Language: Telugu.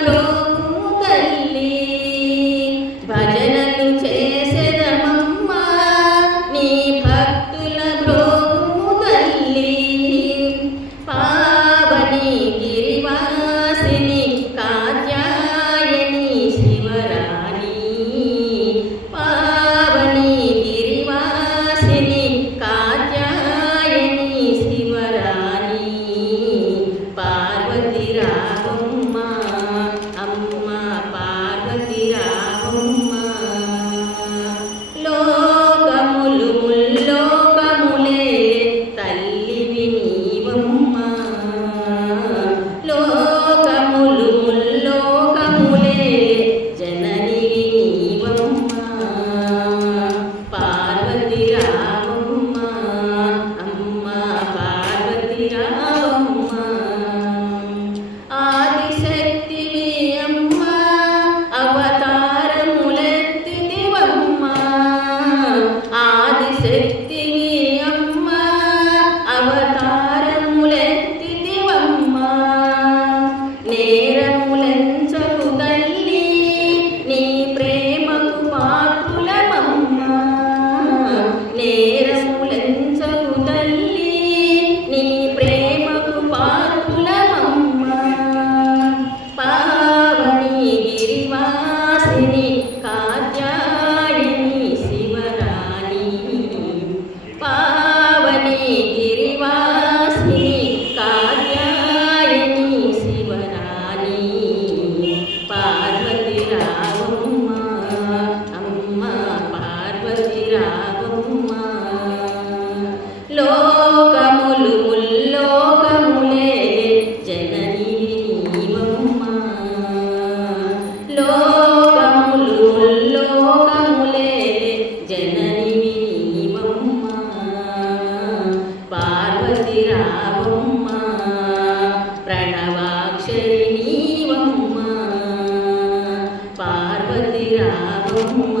బ్రోము తల్లి భజనలు చేసెదమమ్మ నీ భక్తుల బ్రోము తల్లి పావని గిరివాసిని కాత్యాయని శివరాణి పావని గిరివాసిని కాత్యాయని శివరాణి పార్వతి రావమ్మ అమ్మ పార్వతి రావమ్మ లోకములు ముల్లోకములే తల్లివి నీవమ్మ లోకములు ముల్లోకములే జననివి నీవమ్మ పార్వతి రావమ్మ అమ్మ పార్వతి రావమ్మ ఆదిశక్తివి అమ్మ అవతారములెత్తితివమ్మ ఆదిశక్తివి అమ్మ అవతారములెత్తితివమ్మ నేరములెంచకు తల్లి నీ ప్రేమకు పాత్రులమమ్మ నేరములెంచకు తల్లి నీ ప్రేమకు పాత్రులమమ్మ పావని గిరివాసిని కాత్యాయని శివరాణి పావని గిరివాసిని కాత్యాయని శివరాణి పార్వతి రావమ్మ అమ్మ పార్వతి రావమ్మ లోకములు ముల్లోకములే జననివి నీవమ్మ లోకములు ముల్లోకములే జననివి నీవమ్మ పార్వతి రావమ్మ ప్రణవాక్షరి నీవమ్మ పార్వతి రావమ్మ